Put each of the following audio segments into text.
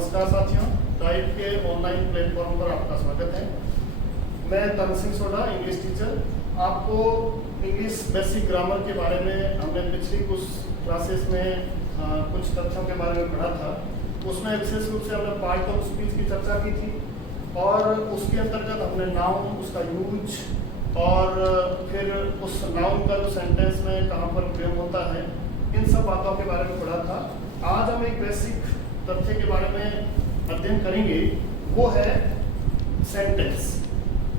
नमस्कार साथियों, टाइप के ऑनलाइन प्लेटफॉर्म पर आपका स्वागत है। मैं तन सिंह सोडा, इंग्लिश टीचर। आपको इंग्लिश बेसिक ग्रामर के बारे में हमने पिछली कुछ क्लासेस में कुछ तथ्यों के बारे में पढ़ा था। उसमें विशेष रूप से हमने पार्ट ऑफ स्पीच की चर्चा की थी और उसके अंतर्गत हमने नाउन, उसका यूज और फिर उस नाउन का जो सेंटेंस में कहाँ पर प्रयोग होता है, इन सब बातों के बारे में पढ़ा था। आज हम एक बेसिक तथ्य के बारे में अध्ययन करेंगे, वो है सेंटेंस।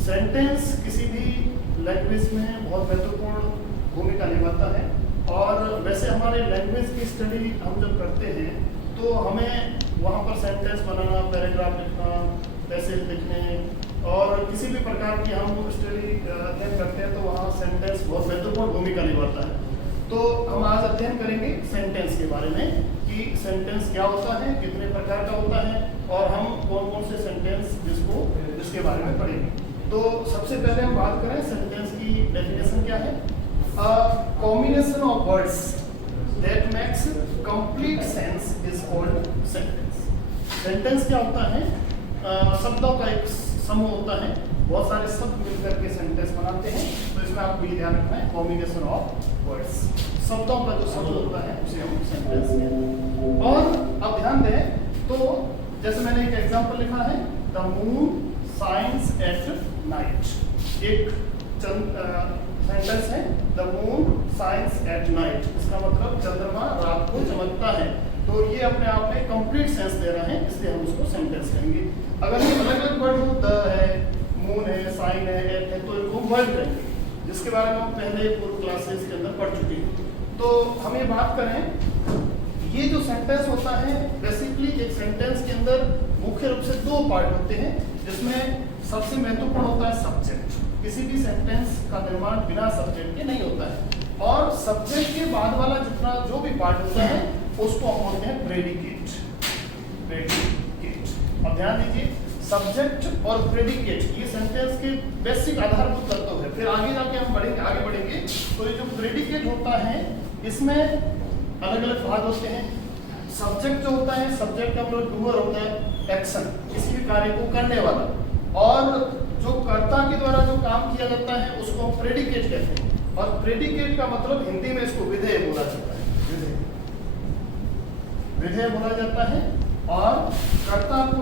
सेंटेंस किसी भी लैंग्वेज में बहुत महत्वपूर्ण भूमिका निभाता है और वैसे हमारे लैंग्वेज की स्टडी हम जब करते हैं तो हमें वहाँ पर सेंटेंस बनाना, पैराग्राफ लिखना, पैसेज लिखने और किसी भी प्रकार की हम स्टडी अध्ययन करते हैं तो वहाँ सेंटेंस बहुत महत्वपूर्ण भूमिका निभाता है। तो हम आज अध्ययन करेंगे सेंटेंस के बारे में कि सेंटेंस क्या होता है, कितने प्रकार का होता है और हम कौन कौन से सेंटेंस जिसके बारे में पढ़ेंगे। तो सबसे पहले हम बात करें सेंटेंस की डेफिनेशन क्या है। Combination of words that makes complete sense is called sentence. Sentence क्या होता है? शब्दों का एक समूह होता है, बहुत सारे शब्द मिलकर के सेंटेंस बनाते हैं। तो इसमें आपको ये ध्यान रखना है, कॉम्बिनेशन ऑफ वर्ड्स, शब्दों का जो समूह होता है उसे हम सेंटेंस कहते हैं। और अब ध्यान दें तो जैसे मैंने एक एग्जांपल लिखा है, the moon shines at night. एक सेंटेंस है, the moon shines at night. इसका मतलब चंद्रमा रात को चमकता है। तो ये अपने आप में कंप्लीट सेंस दे रहा है, इसलिए हम उसको सेंटेंस कहेंगे। अगर ये अलग अलग वर्ड हो, द है, मून है, साइन है, एट है, तो इनको वर्ड कहेंगे, जिसके बारे में हम पहले पूर्व क्लासेस के अंदर पढ़ चुके हैं। तो हम ये बात करें, ये जो सेंटेंस होता है बेसिकली एक सेंटेंस के अंदर मुख्य रूप से दो पार्ट होते हैं, जिसमें सबसे महत्वपूर्ण होता है सब्जेक्ट। किसी भी सेंटेंस का निर्माण बिना सब्जेक्ट के नहीं होता है और सब्जेक्ट के बाद वाला जितना जो भी पार्ट होता है उसको हम बोलते हैं प्रेडिकेट। प्रेडिकेट। अब ध्यान दीजिए, सब्जेक्ट और प्रेडिकेट ये सेंटेंस के बेसिक आधारभूत तत्व है। फिर आगे जाके हम आगे बढ़ेंगे तो ये जो प्रेडिकेट होता है इसमें अलग अलग भाग होते हैं। सब्जेक्ट जो होता है, सब्जेक्ट का मतलब डूअर होता है, एक्शन, किसी भी कार्य को करने वाला, और जो कर्ता के द्वारा जो काम किया जाता है उसको हम प्रेडिकेट कहते हैं। और प्रेडिकेट का मतलब हिंदी में इसको विधेय बोला जाता है। विधेय बोला जाता है और कर्ता को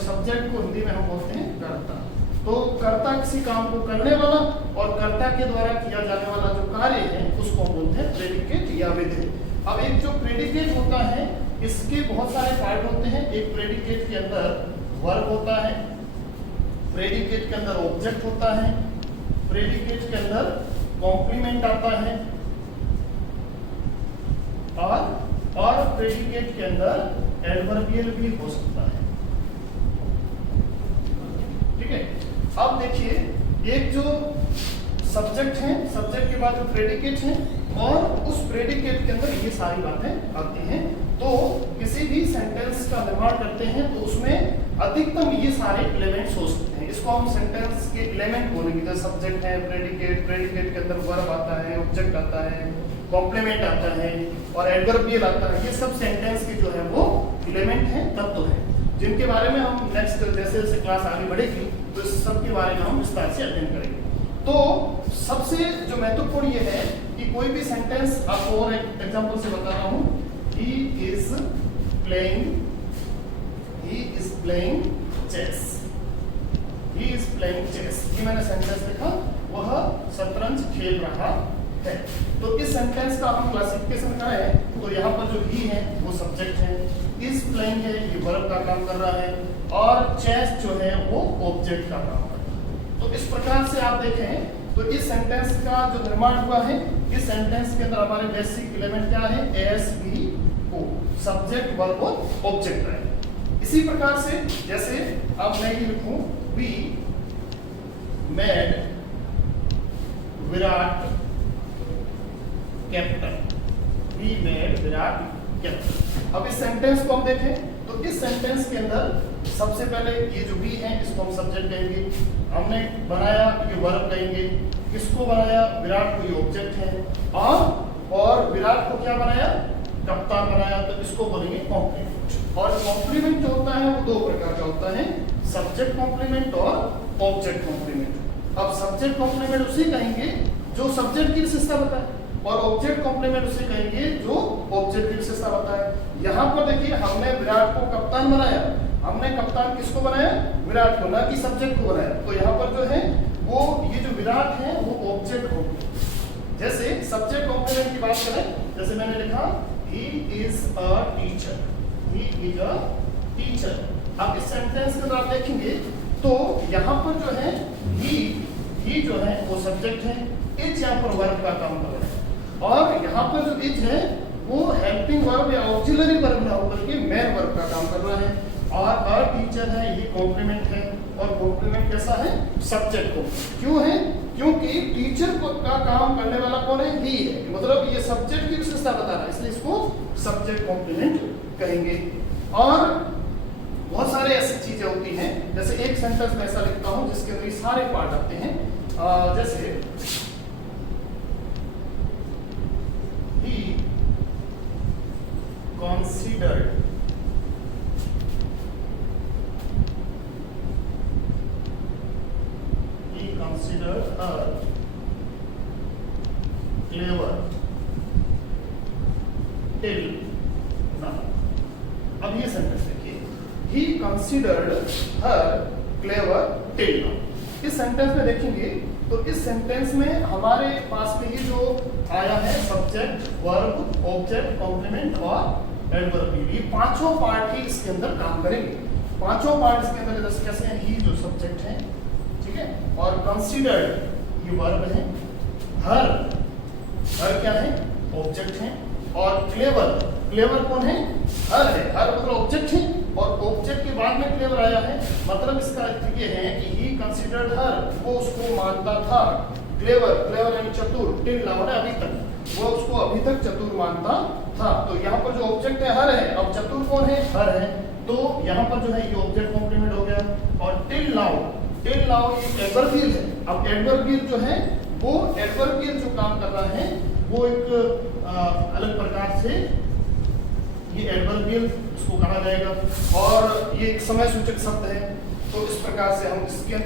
सब्जेक्ट को हिंदी में हम बोलते हैं कर्ता। तो कर्ता किसी काम को करने वाला और कर्ता के द्वारा किया जाने वाला जो कार्य है उसको हम बोलते हैं प्रेडिकेट या विधेय। अब एक जो प्रेडिकेट होता है इसके बहुत सारे पार्ट होते हैं। एक प्रेडिकेट के अंदर वर्ब होता है, प्रेडिकेट के अंदर ऑब्जेक्ट होता है, प्रेडिकेट के अंदर कॉम्प्लीमेंट आता है और प्रेडिकेट के अंदर एडवर्बियल भी हो सकता है। ठीक है। अब देखिए, एक जो सब्जेक्ट है, सब्जेक्ट के बाद जो प्रेडिकेट है और उस प्रेडिकेट के अंदर ये सारी बातें आती हैं। तो किसी भी सेंटेंस का निर्माण करते हैं तो उसमें अधिकतम ये सारे एलिमेंट्स हो सकते हैं। इसको हम सेंटेंस के एलिमेंट बोलेंगे। जैसे सब्जेक्ट है, प्रेडिकेट, प्रेडिकेट के अंदर वर्ब आता है, ऑब्जेक्ट आता है, कॉम्प्लीमेंट आता है और एडवर्बियल आता है। ये सब सेंटेंस के जो है वो एलिमेंट हैं, तत्व हैं, जिनके बारे में हम नेक्स्ट जैसे जैसे क्लास आगे बढ़ेगी तो इस सब के बारे में हम विस्तार से अध्ययन करेंगे। तो सबसे जो महत्वपूर्ण ये है कि कोई भी सेंटेंस, आपको और एक एग्जांपल से बता रहा हूँ, he is playing chess। he is playing chess, ये मैंने सेंटेंस लिखा, वह शतरंज खेल रहा है। तो इस सेंटेंस का हम क्लासिफिकेशन करें तो यहाँ पर जो ही है वो सब्जेक्ट है, इज प्लेइंग है ये वर्ब का काम कर रहा है और चेस जो है वो ऑब्जेक्ट का काम कर रहा है। तो इस प्रकार से आप देखें तो इस सेंटेंस का जो निर्माण हुआ है, इस सेंटेंस के अंदर हमारे बेसिक एलिमेंट क्या है? S, B, O, subject, verb और ऑब्जेक्ट है। इसी प्रकार से जैसे अब मैं ये लिखूं, we made Virat captain. We made Virat captain. अब इस सेंटेंस को हम देखें तो इस सेंटेंस के अंदर सबसे पहले ये जो वी है इसको हम सब्जेक्ट कहेंगे, हमने बनाया ये वर्ब कहेंगे, किसको बनाया? विराट को, ये ऑब्जेक्ट है, और विराट को क्या बनाया? कप्तान बनाया, तो इसको बोलेंगे कॉम्प्लीमेंट। और कॉम्प्लीमेंट जो होता है वो दो प्रकार का होता है, सब्जेक्ट कॉम्प्लीमेंट और ऑब्जेक्ट कॉम्प्लीमेंट। अब सब्जेक्ट कॉम्प्लीमेंट उसे कहेंगे जो सब्जेक्ट की विशेषता बताए, और ऑब्जेक्ट कॉम्प्लीमेंट उसे कहेंगे जो ऑब्जेक्ट की विशेषता बताए। यहाँ पर देखिए हमने विराट को कप्तान बनाया, हमने कप्तान किसको बनाया, विराट को, ना कि सब्जेक्ट को बनाया। तो यहाँ पर जो है वो ये जो विराट है वो ऑब्जेक्ट हो। जैसे सब्जेक्ट कॉम्प्लीमेंट की बात करें, जैसे मैंने लिखा he is a teacher, he is a teacher. अब इस सेंटेंस के अंदर आप देखेंगे तो यहाँ पर जो है ही जो है वो सब्जेक्ट है, इज यहाँ पर वर्ब का काम कर रहा है, और यहाँ पर जो इज है वो हेल्पिंग वर्ब या ऑक्सिलरी वर्ब ना होकर के मेन वर्ब का काम कर रहा है। और अ टीचर है ये कॉम्प्लीमेंट है, और कॉम्प्लीमेंट कैसा है, सब्जेक्ट को। क्यों है, क्योंकि टीचर को का काम करने वाला कौन है, ही है, मतलब ये सब्जेक्ट की विशेषता बता रहा है, इसलिए इसको सब्जेक्ट कॉम्प्लीमेंट कहेंगे। और बहुत सारे ऐसी चीजें होती हैं, जैसे एक सेंटेंस में ऐसा लिखता हूं जिसके अंदर सारे पार्ट आते हैं, जैसे he considered her clever till now। अब ये सेंटेंस देखिए, he considered her clever till now। इस सेंटेंस में देखेंगे तो इस सेंटेंस में हमारे पास में ये जो आया है सब्जेक्ट, वर्ब, ऑब्जेक्ट, कॉम्प्लीमेंट और एडवर्ब, ये पांचों पार्ट ही इसके अंदर काम करेंगे। पांचों पार्ट इसके अंदर जैसे कैसे हैं, ही जो सब्जेक्ट है, ठीक है, और कंसीडर्ड ये वर्ब है, हर क्या है, ऑब्जेक्ट है, और क्लेवर कौन है, हर है, हर मतलब ऑब्जेक्ट है, और ऑब्जेक्ट के बाद में क्लेवर आया है, मतलब इसका अर्थ ये है कि ही कंसीडर्ड हर, वो उसको मानता था, क्लेवर यानी चतुर, टिल नाउ है अभी तक, वो उसको अभी तक चतुर मानता था। तो यहाँ पर जो ऑब्जेक्ट है हर है, अब चतुर कौन है, हर है, तो यहाँ पर जो है ये ऑब्जेक्ट कॉम्प्लीमेंट हो गया। और टिल नाउ ये एडवर्बियल है। अब एडवर्बियल जो है वो एडवर्बियल जो काम कर रहा है वो एक अलग प्रकार से ये एडवर्बियल उसको कहा जाएगा, और ये एक समय सूचक शब्द है। तो इस प्रकार से हम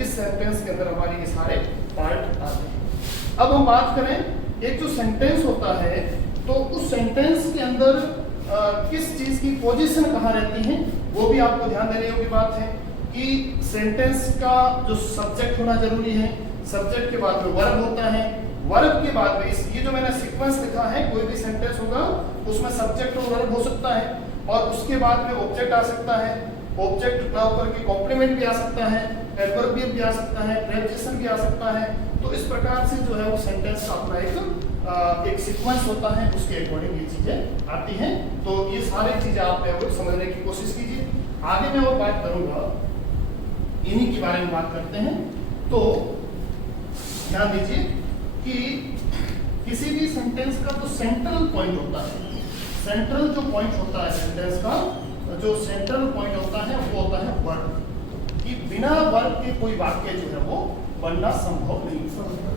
इस सेंटेंस के अंदर हमारे ये सारे पार्ट आते हैं। अब हम बात करें एक जो सेंटेंस होता है, तो उस सेंटेंस के अंदर किस चीज की पोजीशन कहाँ रहती है, वो भी आपको ध्यान देने योग्य बात है कि सेंटेंस का जो सब्जेक्ट होना जरूरी है, सब्जेक्ट के बाद में वर्ब होता है, वर्ब के बाद में ये जो मैंने सीक्वेंस लिखा है, कोई भी सेंटेंस होगा उसमें सब्जेक्ट और वर्ब हो सकता है, और उसके बाद में ऑब्जेक्ट आ सकता है, ऑब्जेक्ट ना होकर के कॉम्प्लीमेंट भी आ सकता है, एडवर्बियल भी आ सकता है, प्रेपोजिशन भी आ सकता है। तो इस प्रकार से जो है वो सेंटेंस का अपना एक सीक्वेंस होता है, उसके अकॉर्डिंग ये चीजें आती हैं। तो ये सारी चीजें आपने वो समझने की कोशिश कीजिए। आगे मैं और बात करूंगा, इन्हीं के बारे में बात करते हैं। तो ध्यान दीजिए कि किसी भी सेंटेंस का जो सेंट्रल पॉइंट होता है, सेंट्रल जो पॉइंट होता है सेंटेंस का, जो सेंट्रल पॉइंट होता है वो होता है वर्ब। कि बिना वर्ब के कोई वाक्य जो है वो बनना संभव नहीं।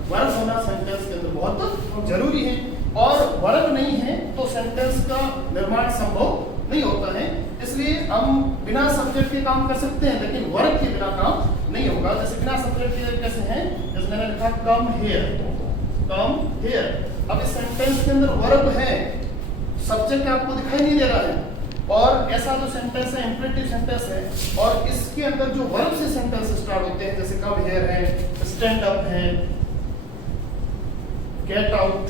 वर्ब होना सेंटेंस के अंदर बहुत जरूरी है, और वर्ब नहीं है तो सेंटेंस का निर्माण संभव नहीं होता है। इसलिए हम बिना सब्जेक्ट के काम कर सकते हैं, लेकिन वर्ब के बिना काम नहीं होगा। जैसे बिना सब्जेक्ट के कैसे हैं, जैसे मैंने लिखा कम हियर। अब इस सेंटेंस के अंदर वर्ब है, सब्जेक्ट आपको दिखाई नहीं दे रहा है, और ऐसा जो सेंटेंस है इंपरेटिव सेंटेंस है, और इसके अंदर जो वर्ब से सेंटेंस स्टार्ट होते हैं, जैसे कम हियर है, स्टैंड अप है, गेट आउट,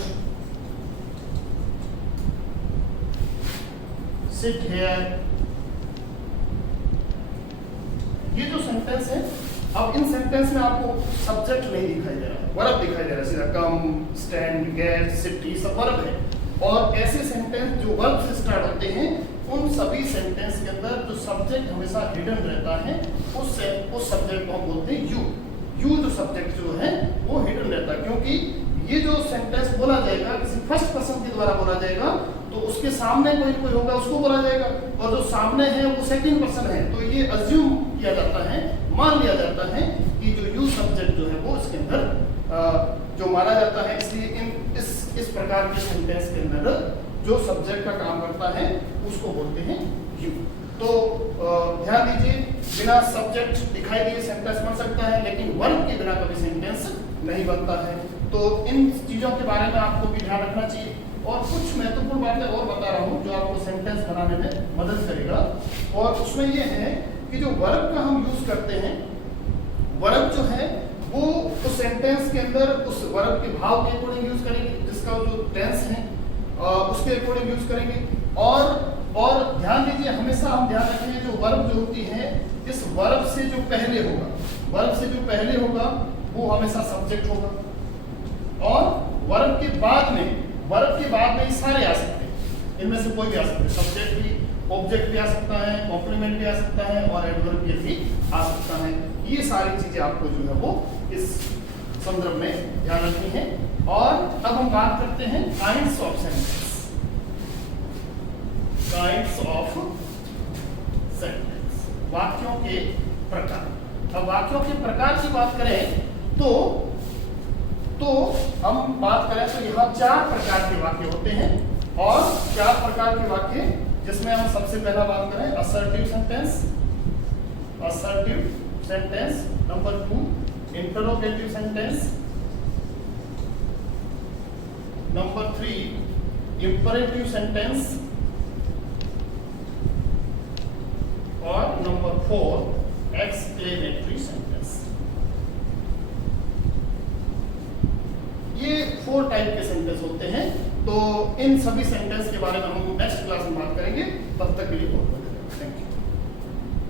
सिट हियर, ये जो सेंटेंस है, अब इन सेंटेंस में आपको सब्जेक्ट नहीं दिखाई दे रहा, वर्ब दिखाई दे रहा है सीधा, कम, स्टैंड, गेट, सिट, ये सब वर्ब है। और ऐसे सेंटेंस जो वर्ब से स्टार्ट होते हैं, उन सभी सेंटेंस के अंदर जो सब्जेक्ट हमेशा हिडन रहता है, उस सब्जेक्ट को हम बोलते हैं यू जो सब्जेक्ट जो है वो हिडन रहता है, क्योंकि ये जो सेंटेंस बोला जाएगा किसी फर्स्ट पर्सन के द्वारा बोला जाएगा, तो उसके सामने कोई होगा उसको बोला जाएगा, और जो सामने है वो सेकंड पर्सन है, तो ये अज्यूम किया जाता है, मान लिया जाता है कि जो यू सब्जेक्ट जो है वो इसके अंदर जो माना जाता है। इसलिए इस प्रकार के सेंटेंस के अंदर जो सब्जेक्ट का काम करता है उसको बोलते हैं यू। तो ध्यान दीजिए, बिना सब्जेक्ट दिखाई दिए सेंटेंस बन सकता है, लेकिन वर्ब के बिना कभी सेंटेंस नहीं बनता है। तो इन चीजों के बारे में आपको भी ध्यान रखना चाहिए। और कुछ महत्वपूर्ण बातें और बता रहा हूं जो आपको सेंटेंस बनाने में मदद करेगा। और उसमें यह है कि जो वर्ब का हम यूज करते हैं, वर्ब जो है वो उस सेंटेंस के अंदर उस वर्ब के भाव के अकॉर्डिंग यूज करेंगे, जिसका जो टेंस है उसके अकॉर्डिंग यूज करेंगे। और ध्यान दीजिए, हमेशा हम ध्यान रखेंगे जो वर्ब जो होती है, इस वर्ब से जो पहले होगा, वर्ब से जो पहले होगा वो हमेशा सब्जेक्ट होगा। और वर्ब के बाद में ये सारे आ सकते हैं, इनमें से कोई भी आ सकते हैं। सब्जेक्ट भी, ऑब्जेक्ट भी आ सकता है, कॉम्प्लीमेंट भी आ सकता है और एडवर्बियल भी आ सकता है। ये सारी चीजें आपको जो है वो इस संदर्भ में ध्यान रखनी है। और अब हम बात करते हैं kinds of sentence. Kinds of sentence, वाक्यों के प्रकार। अब वाक्यों के प्रकार की बात करें तो हम बात करें तो यहाँ 4 प्रकार के वाक्य होते हैं। और 4 प्रकार के वाक्य, जिसमें हम सबसे पहला बात करें assertive sentence, number 2 interrogative sentence, number 3 imperative sentence और नंबर 4 एक्सक्लेमेटरी सेंटेंस। ये 4 टाइप के सेंटेंस होते हैं। तो इन सभी सेंटेंस के बारे में हम नेक्स्ट क्लास में बात करेंगे। तब तक के लिए बहुत